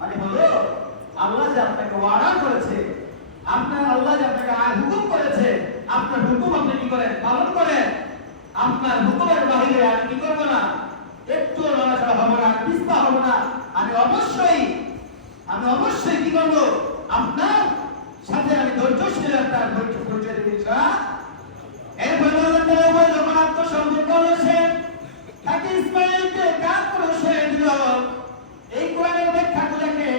মানে হলো আল্লাহ যে আপনাকে অর্ডার করেছে আপনার আল্লাহ যে আপনাকে হুকুম করেছে আপনার হুকুম আপনি কি করেন? পালন করেন। আপনার হুকুমের বাহিরে আমি কি করব না? একটু নড়াচড়া হব না পিস্তা হব না। আমি অবশ্যই আমি অবশ্যই কি করব? আপনার সাথে আমি ধৈর্যশীল একটা ধৈর্য পরিচয় ইনশাআল্লাহ। এরপরে আল্লাহ তাআলা যখন আত্মসংযোগ করল সে, তাকে ইসমাঈলকে কাজ করে দিল। এই কোরআনের ব্যাখ্যাগুলোকে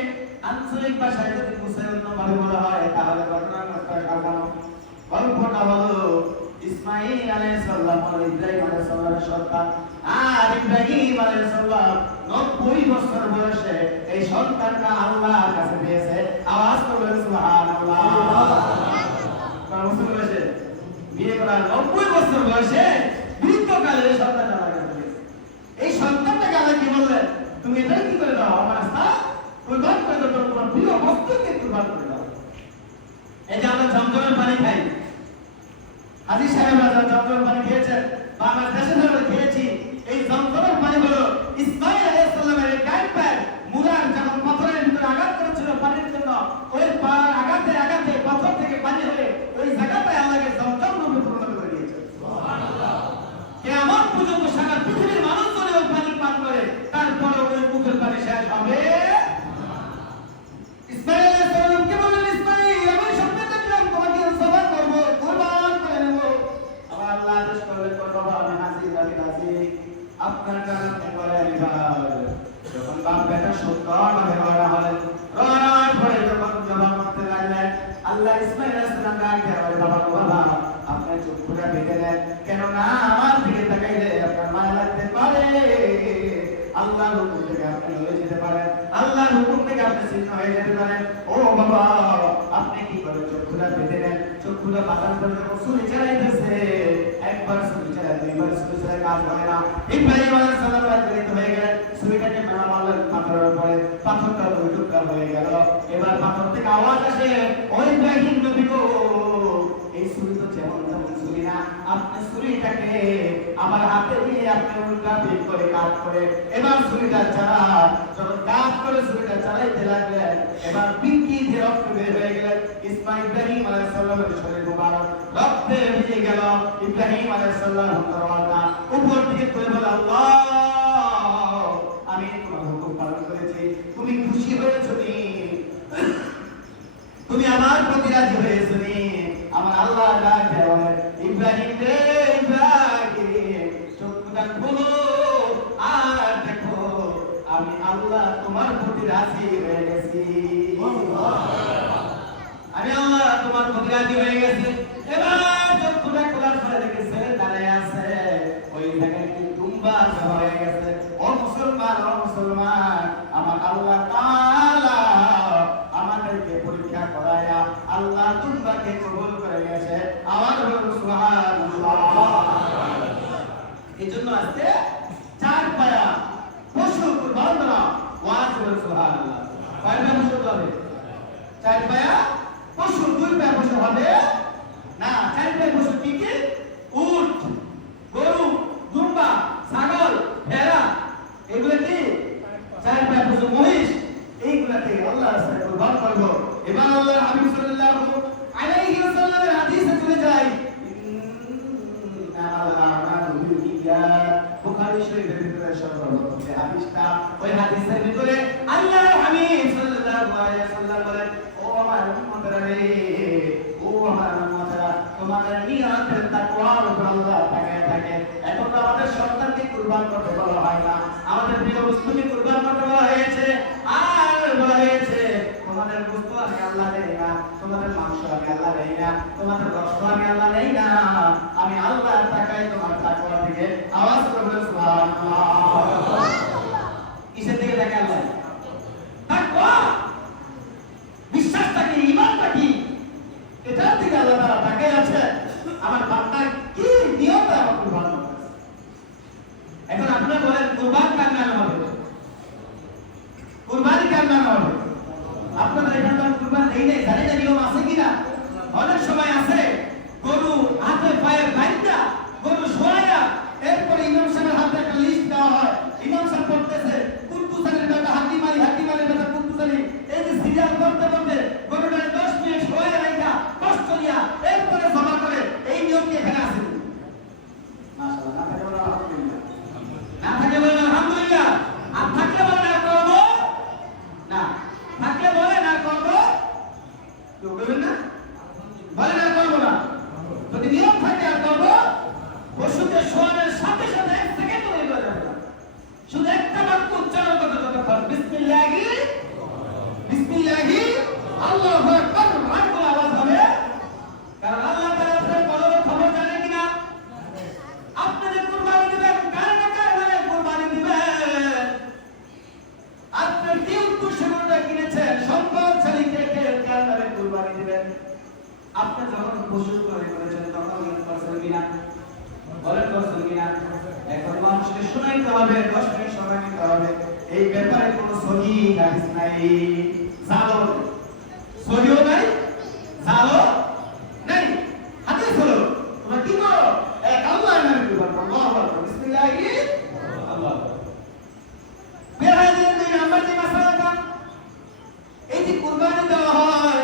আঞ্চলিক ভাষায় যদি মুসলিম ভাবে বলা হয়, তাহলে গল্পটা হলো ইসমাঈল আলাইহিস সালাম ও ইব্রাহিম আলাইহিস সালামের সন্তান। আর ইব্রাহিম আলাইহিস সালাম 90 বছর বয়সে এই সন্তানটা আল্লাহর কাছে পেয়েছে। আওয়াজ করবেন, সুবহানাল্লাহ। বিয়ে করার 90 বছর বয়সে বৃদ্ধকালে আমার কাছে এই সন্তানটাকে আল্লাহ কি বললেন? তুমি এটাই কি করে দাও? আমার রাস্তা কুরবান করে দাও তোমার প্রিয় বস্তুকে কুরবান করে দাও। এই যে আমরা জমজমের পানি খাই। হাজি সাহেবরা যারা জমজমের পানি খেয়েছেন। দেশে ধরে খেয়েছি। এই জমজমের পানি হলো ইসমাইল আলাইহিস সালামের এই গায়ের মুরার যখন পাথরের ভিতরে আঘাত করেছিল পানির জন্য ওই পা- আঘাতে আঘাতে পাথর থেকে পানি হয়ে ওই জায়গাটায় আল্লাহকে জমজম রূপে পরিণত করে দিয়েছে। কেমন পর্যন্ত আপনার আপনি বলেন এবার যখন বাপ বেটা সুন্দরভাবে রওনা হলেন রওনার পরে যখন জবাই করতে লাগলেন, আল্লাহ ইসমাইল আলাইহিস সালাম ডাক দিয়ে বাবা বাবা আপনার চোখটা বেঁধে নেন কেননা আমার দিকে তাকাইলে আপনার মায়া লাগতে পারে। আল্লাহর হুকুম থেকে আপনি হয়ে যেতে পারেন। আল্লাহর হুকুম থেকে আপনি ছিন্ন হয়ে যেতে পারেন। ও বাবা, আপনি কি করেন চক্ষুটা বেঁধে নেন? চক্ষুটা বাঁধার পরে যখন সুরি চালাইতেছে একবার সুরি চালায় দুইবার সুরি চালায় কাজ হয় না ইব্রাহিম আলাইহিস সালাম রাজনীত হয়ে গেলেন পাথরের উপরে পাথরটা হয়ে গেল। এবার পাথর থেকে আওয়াজ আসে, ওই ইব্রাহিম নবী এই ছুরি তো যেমন তেমন ছুরি না। আপনি ছুরিটাকে আমার হাতে দিয়ে আপনি উল্টা করে করে। এবার ছুরিটা চালা যখন করে ছুরিটা চালাইতে লাগলেন, এবার দিয়ে রক্ত বের হয়ে গেলেন। ইসমাইল ইব্রাহিম আলাইহিস সালামের ভিজে গেল। ইব্রাহিম আলাইহিস সালাম উপর দিকে তুলে বলে, আল্লাহ, আমি তোমার হুকুম পালন করেছি। তুমি খুশি হয়েছো তুমি আমার প্রতি রাজি হয়েছো নি আমার আল্লাহ ডাক দেওয়া ইব্রাহিম রে ইব্রাহিম চোখটা খুলো আর দেখো আমি আল্লাহ তোমার প্রতি রাজি হয়ে গেছি আমি আল্লাহ তোমার প্রতি রাজি হয়ে গেছি এবার চোখটা খোলার পরে দেখে ছেলে দাঁড়ায় আছে ওই জায়গায় কি দুম্বা হয়ে গেছে ও মুসলমান ও মুসলমান আমার আল্লাহ তাআলা আমাদেরকে পরীক্ষা করায়া আল্লাহ তুমবাকে কবুল করে গেছে আমার বলুন সুবহানাল্লাহ এই জন্য আজকে চার পায়া পশু কুরবান করা ওয়াজ বলুন সুবহানাল্লাহ কয় পায়া পশু হবে চার পায়া পশু দুই পায়া পশু হবে। না চার পায়া পশু কি কি উট গরু দুম্বা ছাগল ভেড়া এগুলো কি চার পায়া পশু মহিষ এইগুলাকে আল্লাহ রাস্তায় কুরবান করব এবার আল্লাহ হাবিব সাল্লাল্লাহু আলাইহি ওয়াসাল্লামের হাদিসে চলে যাই ইন্নামাল আমালু বিনিয়াত বুখারী শরীফের ভিতরে সর্বপ্রথম যে হাদিসটা ওই হাদিসের ভিতরে আল্লাহ হাবিব সাল্লাল্লাহু আলাইহি ওয়াসাল্লাম বলেন ও আমার উম্মতরা রে ও আমার উম্মতরা তোমাদের নিয়তের তাকওয়ার উপর আল্লাহ তাকায় থাকে এখন তো আমাদের সন্তানকে কুরবান করতে বলা হয় না আমাদের প্রিয় বস্তুকে কুরবান করতে বলা হয়েছে আর বলা হয়েছে তোমাদের বস্তু আমি আল্লাহ দেই না, তোমাদের মাংস আমি আল্লাহ দেই না, তোমাদের রক্ত আমি আল্লাহ দেই না। আমি আল্লাহ তাকাই তোমার তাকওয়া থেকে আওয়াজ করবে সুবহানাল্লাহ। কিসের দিকে দেখে আল্লাহ? তাকওয়া! বিশ্বাসটা কি, ঈমানটা কি? এটার দিকে আল্লাহ তাআলা তাকাই আছে। আমার বান্দার কি নিয়ত আমার কুরবান এখন আপনারা বলেন, কুরবান কার নামে হবে? কুরবানি কার নামে হবে? আপনারা এখানে কুরবান দেই নাই জানি না নিয়ম আছে কিনা? অনেক সময় আছে গরু হাতে পায়ে বাইন্দা গরু শোয়া এরপরে ইমাম সাহেবের হাতে একটা লিস্ট দেওয়া হয় ইমাম সাহেব পড়তেছে কুদ্দুসানের বেটা হাতি মারি হাতি মারি বেটা কুদ্দুসানি বিসমিল্লাহি আল্লাহু আকবার আর কোন আওয়াজ হবে কারণ আল্লাহ তাআলা আপনার কলবের খবর জানে কিনা আপনি যে কুরবানি দিবেন কার না কার নামে কুরবানি দিবেন আপনার কি উদ্দেশ্য করে কিনেছেন সম্পদশালী কে কে কার নামে কুরবানি দিবেন আপনি যখন পশু করে করেছেন তখন মনে করছেন কিনা বলেন করছেন কিনা এখন শোনাইতে হবে নিতে হবে এই ব্যাপারে কোনো সহি হাদিস নাই। সহিও নাই নাই। হাদিস হলো, তোমরা কি এক নামে আল্লাহু আকবার। বিসমিল্লাহি। দুই নাম্বার যে মাসালাটা। এই যে কুরবানি দেওয়া হয়,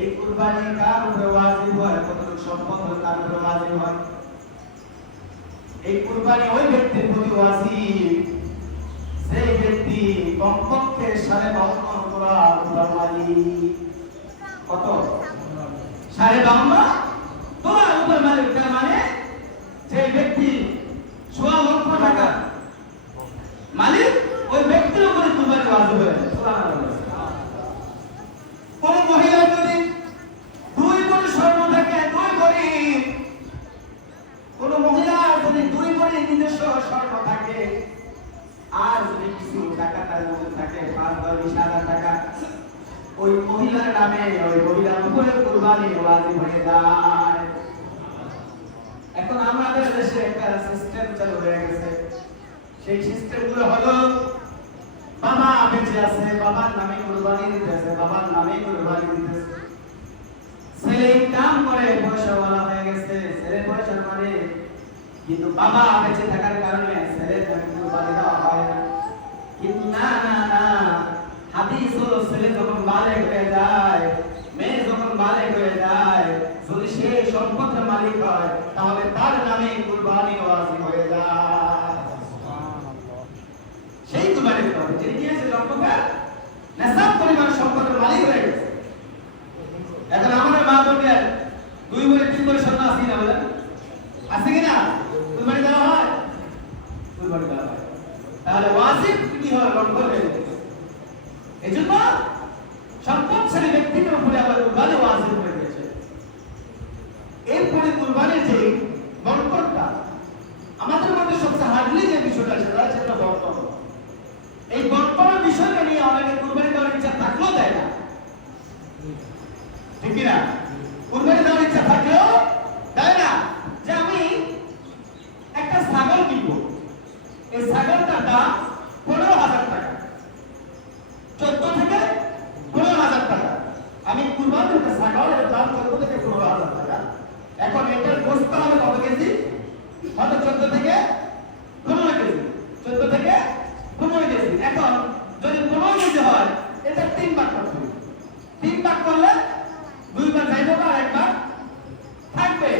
এই কুরবানি কার উপরে ওয়াজিব হয়? কতটুকু সম্পদ তার উপরে ওয়াজিব হয়? এই কুরবানি ওই ব্যক্তির প্রতি সেই ব্যক্তি কমপক্ষে সাড়ে কত? সাড়ে তার মানে যে ব্যক্তি সোয়া লক্ষ টাকা মালিক, ওই ব্যক্তির উপরে কুরবানি হয়ে কোন মহিলা যদি দুই কোটি স্বর্ণ থাকে দুই কোটি কোন মহিলা যদি দুই কোটি নিজস্ব স্বর্ণ থাকে, আর যদি কিছু টাকা তার মধ্যে থাকে, পাঁচ, দশ, বিশ হাজার টাকা, ওই মহিলার নামে, ওই মহিলার উপরে কুরবানি ওয়াজিব হয়ে যায়। এখন আমাদের দেশে একটা সিস্টেম চালু হয়ে গেছে। সেই সিস্টেমগুলো হলো, বাবা বেঁচে আছে, বাবার নামে কুরবানি দিতেছে, বাবার নামে কুরবানি দিতেছে। ছেলে ইনকাম করে, পয়সাওয়ালা হয়ে গেছে, ছেলে পয়সা মানে কিন্তু বাবা বেঁচে থাকার কারণে ছেলে কুরবানি দেওয়া হয় কিন্তু না না না হাদিস হলো ছেলে যখন বালেক হয়ে যায় মেয়ে যখন বালেক হয়ে যায় যদি সে সম্পদের মালিক হয় তাহলে তার নামে কুরবানি ওয়াজিব হয়ে যায়। সেই কুরবানি হবে যিনি কিনেছে সম্পদের নেশাব পরিমাণ সম্পদের মালিক হয়ে গেছে এখন আমাদের মা বোনদের দুই বলে তিন বলে স্বর্ণ আছে না বলেন আছে কিনা কুরবানি দেওয়া হয় কুরবানি দেওয়া হয় তাহলে ওয়াজিব কি হয় লক্ষ্য হয়ে গেছে এই জন্য সম্পদশালী ব্যক্তির উপরে আবার কুরবানি ওয়াজিব হয়ে গেছে এরপরে কুরবানির যে বন্টনটা আমাদের মধ্যে সবচেয়ে হার্ডলি যে বিষয়টা সেটা হচ্ছে একটা বন্টন এই বন্টনের বিষয়টা নিয়ে অনেকে কুরবানি দেওয়ার ইচ্ছা থাকলেও দেয় না ঠিক কি না কুরবানি দেওয়ার ইচ্ছা থাকলেও দেয় না যে আমি একটা ছাগল কিনবো এই ছাগলটার দাম পনেরো হাজার টাকা চোদ্দ থেকে পনেরো হাজার টাকা আমি কুরবানির একটা ছাগলের দাম চোদ্দ থেকে পনেরো হাজার টাকা এখন এটার গোস্ত হবে কত কেজি হয়তো চোদ্দ থেকে পনেরো কেজি চোদ্দ থেকে পনেরো কেজি এখন যদি পনেরো কেজি হয় এটা তিন ভাগ করতে হবে। তিন ভাগ করলে দুইবার যাইবে না একবার থাকবে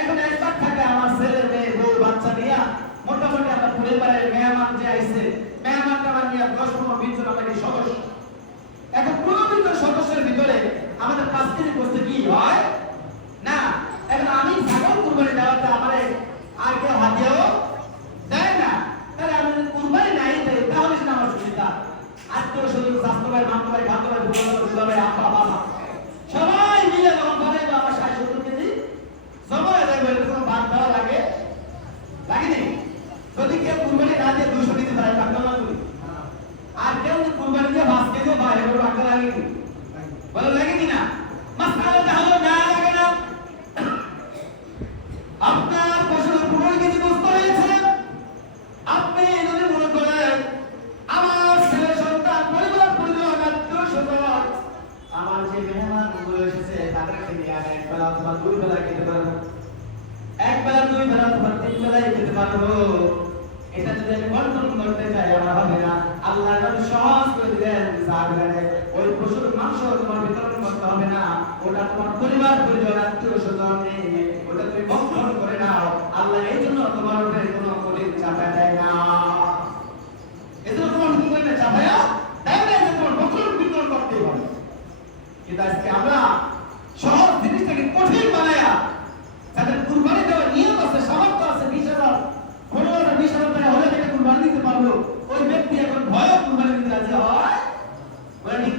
এখন একবার থাকে আমার ছেলে মেয়ে বউ বাচ্চা নিয়ে মোটামুটি আমরা পরিবারের মেহমান যে আইছে মেহমান টামান নিয়ে দশ পনেরো বিশ জন আমাদের সদস্য এখন প্রতিটি সদস্যের ভিতরে আমাদের পাঁচ কেজি বসতে কি হয় না এখন আমি ছাগল কুরবানি দেওয়াতে আমার আর কেউ হাতিয়েও দেয় না তাহলে আমি যদি কুরবানি নাই দেই তাহলে সেটা আমার সুবিধা আত্মীয় স্বজন স্বাস্থ্য ভাই মামা ভাই ভাত ভাই ভুল ভাই আব্বা বাবা সবাই মিলে যখন করে আমার ষাট সত্তর কেজি জমা হয়ে যাবে এরকম কোনো ভাগ দেওয়া লাগে লাগেনি যদি কেউ কুরবানি না দিয়ে দুশো দিতে পারে ভাগ দেওয়া লাগবে আর কেউ যদি কুরবানি দিয়ে পাঁচ কেজি বা এগুলো ভাগ দেওয়া লাগেনি বলে লাগেনি না মাসআলাটা হলো না লাগে না আপনার ফসলের পনেরো কেজি বস্ত হয়েছে আপনি যদি মনে করেন আমার ছেলে সন্তান পরিবার পরিজন আত্মীয় স্বজন আমার যে মেহমানগুলো এসেছে তাদেরকে নিয়ে আমি এক বেলা অথবা দুই বেলা খেতে পারব এক বেলা দুই বেলা এটা যদি আমি করতে আমার হবে না আল্লাহ সহজ করে দিলেন ওই পশুর মাংস তোমার বিতরণ করতে হবে না ওটা তোমার পরিবার আত্মীয় স্বজন ওটা তুমি করে নাও আল্লাহ এই জন্য তোমার উপরে কঠিন চাপায় দেয় না আমরা সহজ জিনিসটাকে কঠিন বানায়া যাদের কুরবানি দেওয়ার নিয়ম আছে সামর্থ্য আছে বিশ হাজার পনেরো হাজার বিশ হাজার টাকা হলে তাকে কুরবানি দিতে পারব ওই ব্যক্তি এখন ভয় কুরবানি দিতে রাজি হয় বলে ঠিক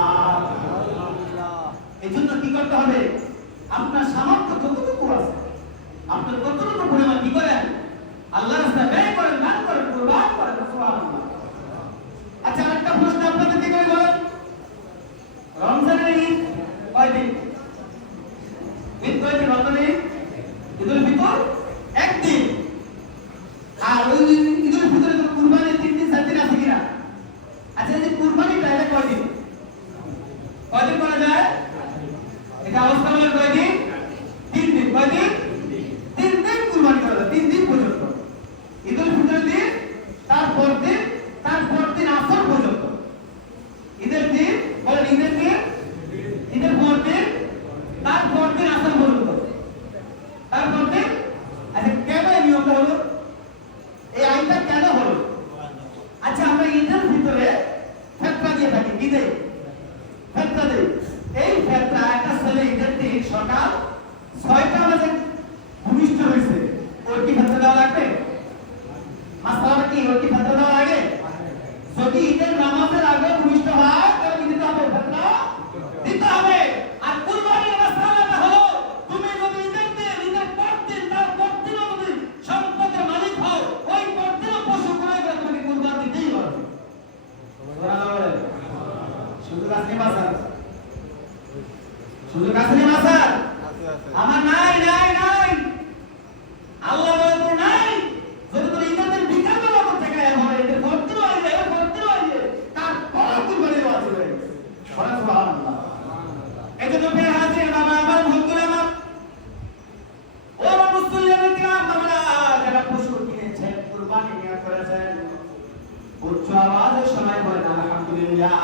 করতে হবে। আপনার সামর্থ্য কতটুকু আছে আপনার কতটুকু পরিমাণ কি করেন আল্লাহ রাস্তায় ব্যয় করেন দান করেন কুরবান করেন সুবহানাল্লাহ আচ্ছা আরেকটা প্রশ্ন আপনাদেরকে করে বলেন রমজানের ঈদ কয়দিন ঈদ কয়দিন রমজানের ঈদ ঈদুল ফিতর একদিন আর ওই ঈদুল ফিতরে তো কুরবানির তিন দিন চার দিন আছে কিনা আচ্ছা এই যে কুরবানিটা এটা কয়দিন কয়দিন করা যায় এটা অবস্থা হলো কয়দিন তিন দিন কয়দিন তিন দিন কুরবানি করা যায় তিন দিন পর্যন্ত ঈদুল ফিতরের দিন তারপর দিন তারপর দিন আসর পর্যন্ত ঈদের দিন বলেন ঈদের দিন ঈদের পর দিন তারপর দিন আসর পর্যন্ত তারপর দিন আচ্ছা কেন এই নিয়মটা হলো এই আইনটা কেন হলো আচ্ছা আমরা ঈদের ভিতরে ফেতরা দিয়ে থাকি ঈদে ফেতরা দেই এই ফেতরা একটা ছেলে ঈদের দিন সকাল ছয়টা বাজে ভূমিষ্ঠ হয়েছে ওর কি ফেতরা দেওয়া লাগবে মাসালা কি ওর কি ফেতরা দেওয়া লাগে যদি ঈদের নামাজের আগে ভূমিষ্ঠ হয় তাহলে কি দিতে হবে ফেতরা দিতে হবে আর কুরবানির মাসালাটা হলো তুমি যদি ঈদের দিন ঈদের পর দিন তার পর দিনও যদি সম্পদের মালিক হও ওই পর দিনও পশু ক্রয় করে তোমাকে কুরবান দিতেই হবে সুবহানাল্লাহ বলেন। শুধু কাছে মাসাল শুধু কাছে মাসাল আমার নাই নাই নাই আল্লাহ বলে তোর নাই যদি তোর ঈদের বিকাল বেলা তোর থেকে হবে এদের ভর্তি হয়ে যায় এদের ভর্তি হয়ে যায় তার বড় কুরবানি দেওয়া ছিল বলেন সুবহানাল্লাহ এই জন্য ফের হাজির বাবা আমার ভক্তরা আমার ও আমার মুসলিম কিরাম বাবারা যারা পশু কিনেছেন কুরবানি নিয়ে করেছেন উচ্চ আওয়াজে সবাই বলেন আলহামদুলিল্লাহ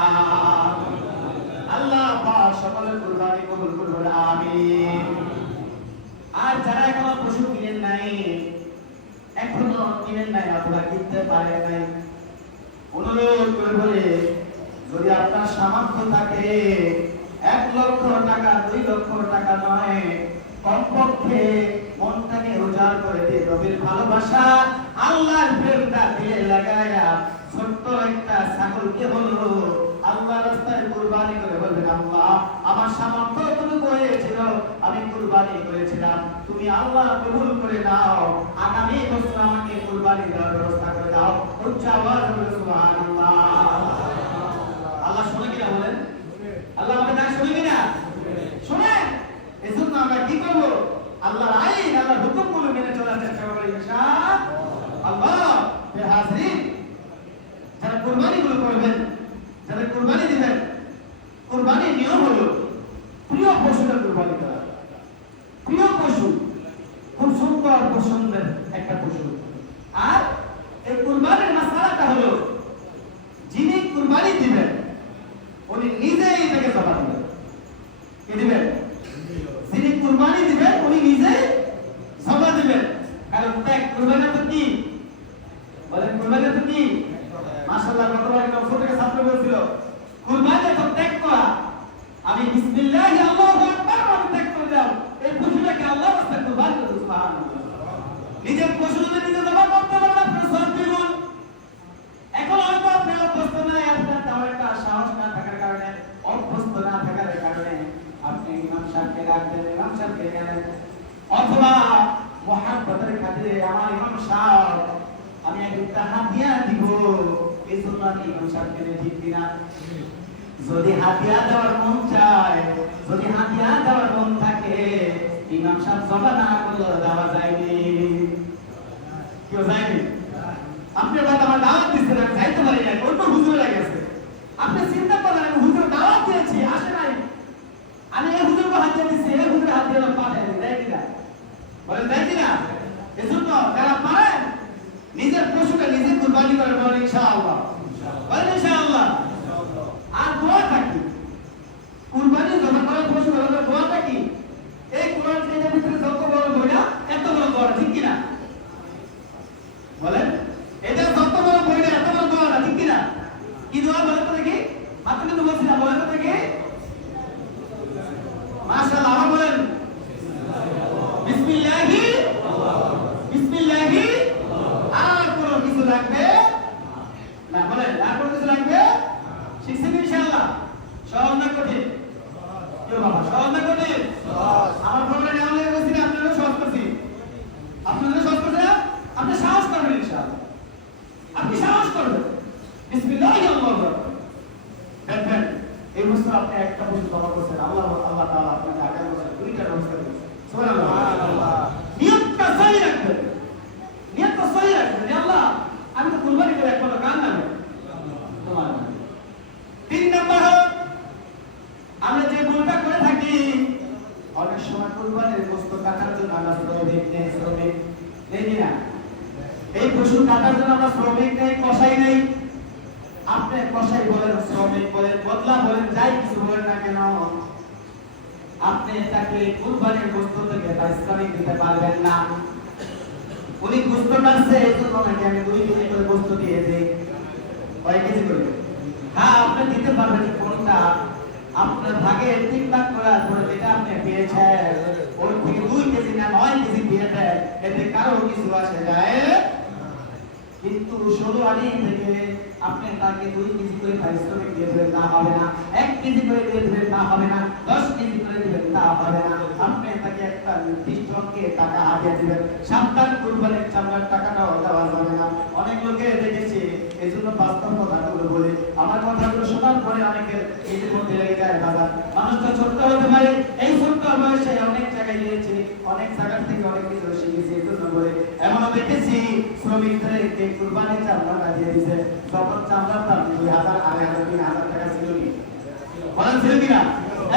আল্লাহ পাক সকলের কুরবানি কবুল করুন আমিন আর যারা এখনও পশু কিনেন নাই এখনও কিনেন নাই আপনারা কিনতে পারেন নাই। অনুরোধ করে বলে, যদি আপনার সামর্থ্য থাকে, এক লক্ষ টাকা, দুই লক্ষ টাকা নয়, কমপক্ষে মনটাকে উজাড় করে দিয়ে রবির ভালোবাসা আল্লাহর প্রেমটা দিলে লাগায়া ছোট্ট একটা ছাগলকে হলো আল্লাহ রাস্তায় কুরবানি করে বলবেন, আল্লাহ, আমার সামর্থ্য এতটুকু হয়েছিল, আমি কুরবানি করেছিলাম। তুমি আল্লাহ কবুল করে নাও। আগামী বছর আমাকে কুরবানি দেওয়ার ব্যবস্থা করে দাও। উচ্চ আওয়াজ করে সুবহানাল্লাহ। আল্লাহ শুনে কিনা বলেন? আল্লাহ আমাদের ডাক শুনে কিনা? শুনে। এই জন্য আমরা কি করব? আল্লাহর আইন, আল্লাহর হুকুমগুলো মেনে চলার চেষ্টা করব, ইনশাআল্লাহ। হে হাজরিন, যারা কুরবানি গুলো করবেন যারা কুরবানি দিবেন। কুরবানির নিয়ম হলো প্রিয় পশুটা কুরবানি করা প্রিয় পশু খুব সুন্দর পছন্দের একটা পশু আর এই কুরবানির মাসালাটা হলো যিনি কুরবানি দিবেন উনি নিজেই তাকে জমা দিবেন কে দিবেন যিনি কুরবানি দিবেন উনি নিজেই জমা দিবেন কারণ ত্যাগ কুরবানি তো কি বলেন কুরবানি তো কি মাশাআল্লাহ গতবার একটা ছোট থেকে ছাত্র বলছিল কুরবানি তো ত্যাগ করা আমি বিসমিল্লাহ আল্লাহু আকবার আমি ত্যাগ করে দাও এই পশুটাকে আল্লাহর রাস্তায় কুরবানি করে দাও সুবহানাল্লাহ নিজের পশু নিজে জমা করতে পারেন আপনার সব দ্বিগুণ এখন হয়তো আপনি অভ্যস্ত নাই আপনার তেমন একটা সাহস না থাকার কারণে, অভ্যস্ত না থাকার কারণে আপনি ইমাম সাহেবকে ডাকবেন ইমাম সাহেবকে নেন অথবা মহাব্বতের খাতিরে আমার ইমাম সাহেব, আমি একটা হাতিয়া দিব। এই জন্য আমি ইমাম সাহেবকে ঠিক কিনা। যদি হাতিয়া দেওয়ার মন চায়, যদি হাতিয়া দেওয়ার মন থাকে ইমাম সাহেব জমা না করলে দেওয়া যায়নি। কেউ যায়নি? আপনি বাদ আমার দাওয়াত দিচ্ছেন, আমি যাইতে পারি নাই অন্য হুজুর গেছে। আপনি চিন্তা করেন, আমি হুজুর দাওয়াত দিয়েছি, আসে নাই। আমি এই হুজুরকে হাত দিয়ে দিচ্ছি, এই হুজুরের হাত দিয়ে পাঠাই দেয় কিনা? বলেন, দেয় কিনা? এজন্য যারা পারেন, নিজের পশুকে নিজে কুরবানি করে বলেন, ইনশাআল্লাহ বলেন ইনশাআল্লাহ আর দোয়া থাকি কুরবানি যখন মাশাআল্লাহ আবার বলেন বিসমিল্লাহি বিসমিল্লাহি আর কোন কিছু লাগবে না বলেন আর কোন কিছু লাগবে শিখছেন ইনশাআল্লাহ সহজ না কঠিন কেউ বাবা সহজ না কঠিন আপনারা সহজ আপনারা সহজ করছে না আপনি সাহস করবেন ইনশাআল্লাহ আপনি সাহস করবেন বিসমিল্লাহি আল্লাহু আকবার দেখবেন এই বছর আপনি একটা বছর জমা করছেন আল্লাহ আল্লাহ তাআলা আপনাকে আগামী বছর দুইটা ব্যবস্থা দিয়েছে সুবহানাল্লাহ নিয়তটা সহি রাখবেন নিয়তটা সহি রাখবেন যে আল্লাহ আমি তো কুরবানি করে একবার গান নামে তোমার নামে। তিন নম্বর হল আমরা যে ভুলটা করে থাকি অনেক সময় কুরবানির গোস্ত কাটার জন্য আমরা শ্রমিক নেই শ্রমিক নেই কি না এই পশু কাটার জন্য আমরা শ্রমিক নেই কষাই নেই আপনি কষাই বলেন শ্রমিক বলেন, বদলা বলেন, যাই কিছু বলেন না কেন, আপনি তাকে কুরবানির গোস্ত থেকে পারিশ্রমিক দিতে পারবেন না। উনি গোস্ত কাটছে এই জন্য নাকি আমি দুই কেজি করে গোস্ত দিয়ে দিই। কয় কেজি করে? হ্যাঁ আপনি দিতে পারবেন, কোনটা? আপনার ভাগে তিন ভাগ করার পরে যেটা আপনি পেয়েছেন, ওর থেকে দুই কেজি না, নয় কেজি দিয়ে দেয় এতে কারও কিছু আসে যায় কিন্তু ষোলো আনি থেকে আপনি তাকে দুই কেজি করে পারিশ্রমিক দিয়ে দেবেন তা হবে না। এক কেজি করে দিয়ে দেবেন তা হবে না। দশ কেজি করে দিবেন তা হবে না। আপনি তাকে একটা নির্দিষ্ট অঙ্কে টাকা হাতিয়ে দিবেন সাবধান কুরবানির চামড়ার টাকাটাও দেওয়া যাবে না। অনেক লোকে দেখেছি এই জন্য বাস্তব কথাগুলো বলে। আমার কথাগুলো শোনার পরে অনেকের এদের মধ্যে লেগে যায় বাজার। মানুষ তো ছোট্ট হতে পারে। এই ছোট্ট বয়সে অনেক জায়গায় গিয়েছি অনেক জায়গা থেকে অনেক কিছু শিখেছি এই জন্য বলে এমনও দেখেছি শ্রমিকদেরকে কুরবানির চামড়াটা দিয়ে দিছে তখন চামড়ার দাম দুই হাজার, আড়াই হাজার, তিন হাজার টাকা ছিল কি? বলেন, ছিল কিনা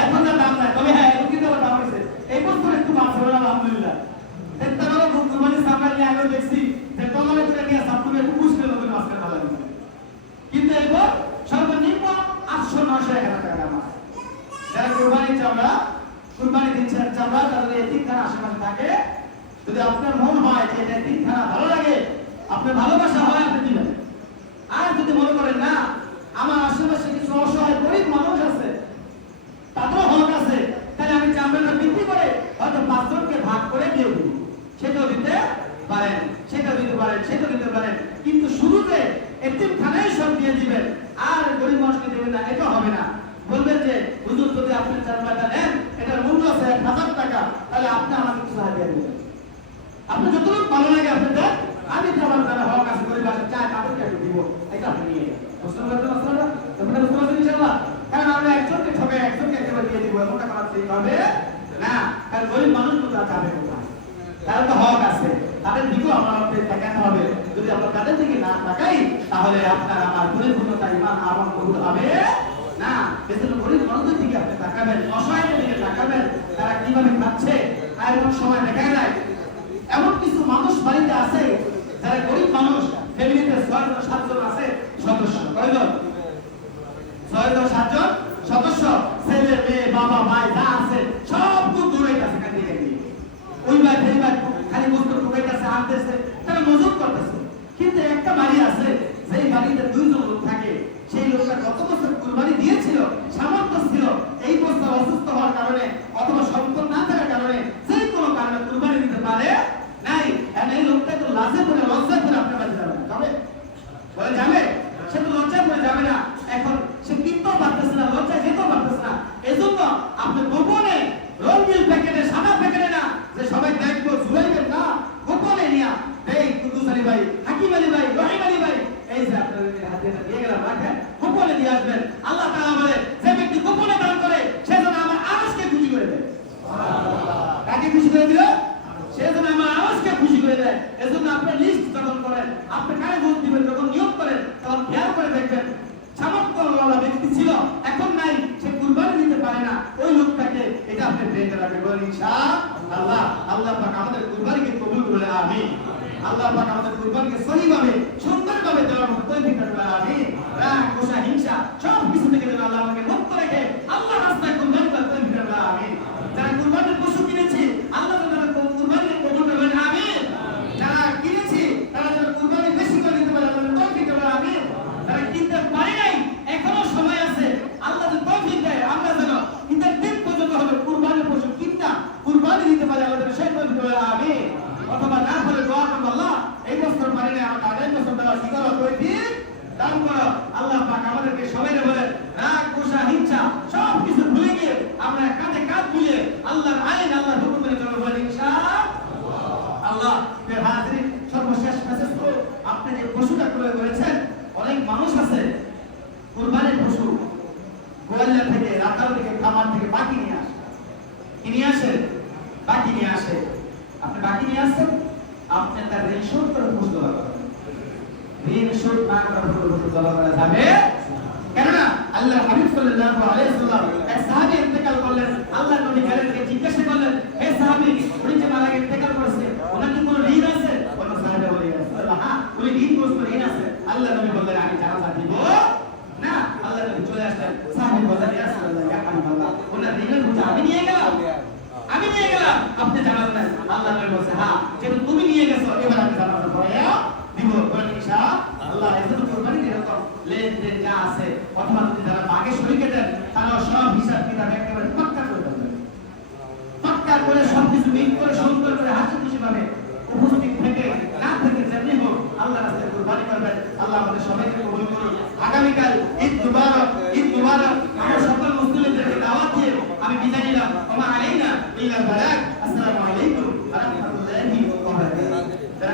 এখন তার দাম নাই। তবে হ্যাঁ এখন কিন্তু আবার দাম হয়েছে। এই বছর একটু মাছ হলো আলহামদুলিল্লাহ। চামড়া নিয়ে আগেও দেখছি। যে টমাটো করে নিয়ে একটু হবে মাছ কাটা লাগে কিন্তু এরপর সর্বনিম্ন আটশো নশো হাজার টাকা দাম যারা কুরবানির চামড়া কুরবানি দিচ্ছেন চামড়া তাদের এতিমখানা আশেপাশে থাকে। যদি আপনার মন হয় যে এটা এতিমখানা ভালো লাগে, আপনার ভালোবাসা হয় আপনি দিবেন আর যদি মনে করেন না আমার আশেপাশে কিছু অসহায় গরিব মানুষ আছে তাদেরও হক আছে তাহলে আমি চামড়াটা বিক্রি করে হয়তো পাঁচজনকে ভাগ করে দিয়ে দিই সেটাও দিতে পারেন সেটাও দিতে পারেন সেটাও দিতে পারেন কিন্তু শুরুতে এতিমখানায় সব দিয়ে দিবেন আর গরিব মানুষকে দেবেন না এটা হবে না বলবেন যে হুজুর যদি আপনি চামড়াটা নেন এটার মূল্য আছে এক হাজার টাকা তাহলে আপনি আমাকে কিছু হাজিয়ে দিবেন আপনি যতটুকু ভালো লাগে আপনি দেন আমি যে আমার যারা হক আছে গরিব আছে চায় তাদেরকে একটু দিব এটা আপনি নিয়ে যান বুঝতে পারছেন আপনারা তোমরা বুঝতে পারছেন ইনশাআল্লাহ কারণ আমরা একজনকে ঠকে একজনকে একেবারে দিয়ে দিব এমনটা করা ঠিক হবে না কারণ গরিব মানুষ তো তার যাবে কোথায় তার তো হক আছে তাদের দিকেও আমার আপনাদের তাকাতে হবে। যদি আমরা তাদের দিকে না তাকাই, তাহলে আপনার আমার পরিপূর্ণতা ইমান আমল কবুল হবে। না, এজন্য গরিব দিকে আপনি তাকাবেন, অসহায়দের দিকে তাকাবেন। তারা কীভাবে খাচ্ছে আর এমন সময় দেখা যায় এমন কিছু মানুষ বাড়িতে আছে, যারা গরিব মানুষ, ফ্যামিলিতে ছয় জন সাতজন আছে, সদস্য। কয়জন? ছয় জন সাতজন সদস্য। ছেলে, মেয়ে, বাবা, ভাই, যা আছে সব দূরে কাছে গিয়ে। ওই এই ভাই আনতেছে তারা মজুত করতেছে কিন্তু একটা বাড়ি আছে, যেই বাড়িতে দুইজন লোক থাকে, সেই লোকটা কত বছর কুরবানি দিয়েছিল, সামর্থ্য ছিল, এই বছর অসুস্থ হওয়ার কারণে অথবা সম্পদ না থাকার কারণে যে কোনো কারণে কুরবানি দিতে পারে নাই আর এই লোকটা তো লাজে পড়ে লজ্জা করে আপনার কাছে যাবে না যাবে বলে যাবে সে তো লজ্জা করে যাবে না এখন সে কিনতেও পারতেছে না লজ্জা যেতেও পারতেছে না এজন্য আপনি গোপনে রঙিন প্যাকেটে সাদা প্যাকেটে না যে সবাই দেখব ঝুলাইবেন না গোপনে নিয়া এই কুদ্দুস আলী ভাই হাকিম আলী ভাই রহিম আলী ভাই এই যে আপনাদের হাতে এটা দিয়ে গেলাম রাখেন গোপনে দিয়ে আসবেন আল্লাহ তাআলা বলে যে ব্যক্তি গোপনে দান করে সে যেন আমার আরশকে খুশি করে দেয় কাকে খুশি করে দিল সে যেন আমার আওয়াজকে খুশি করে দেয় এজন্য আপনি লিস্ট যখন করেন আপনি কারে ভোট দিবেন যখন নিয়োগ করেন তখন খেয়াল করে দেখবেন সামর্থ্যওয়ালা ব্যক্তি ছিল এখন নাই সে কুরবানি দিতে পারে না। ওই লোকটাকে এটা আপনি ভেঙে রাখবেন বলেন ইনশাআল্লাহ আল্লাহ পাক আমাদের কুরবানিকে কবুল করে আমি আল্লাহ পাক আমাদের কুরবানিকে সহিভাবে, সুন্দরভাবে দেওয়ার মতো তৌফিক আমি রাগ গোসা হিংসা সব কিছু থেকে আল্লাহ আমাকে মুক্ত রেখে আল্লাহ কি করো? তৈরি দান নবী বললেন, আমি জানাজা দিব। না, আল্লাহ নবী চলে আসলেন সাহাবী বললেন, ইয়া রাসূলুল্লাহ, ইয়া হাবিবাল্লাহ ওনার ঋণের বোঝা আমি নিয়ে গেলাম। আমি নিয়ে গেলাম। আপনি জানাজা নেন আল্লাহ নবী বলছে হ্যাঁ। যেহেতু